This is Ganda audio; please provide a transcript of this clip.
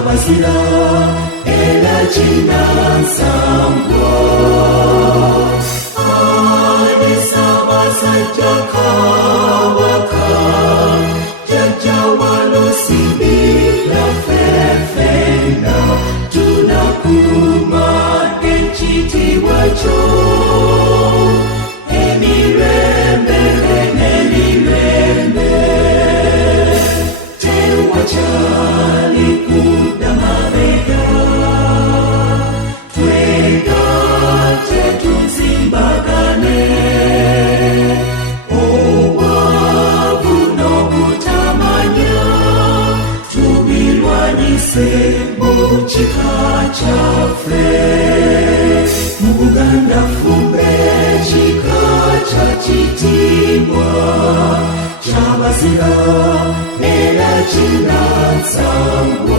Chabazira era Chindansambwa Ani Sabasajja Kabaka Jajawalo Sibila Fefenda Tunakuma Enchiti Wacho Emirembe Emirembe Tewachali Kudamabega Twega Tetunzimbagane Owavu no kutamanya Tubirwanyise Muchika chaffe Mu Buganda fumbe chika cha chitimwa Chabazira era Chindansambwa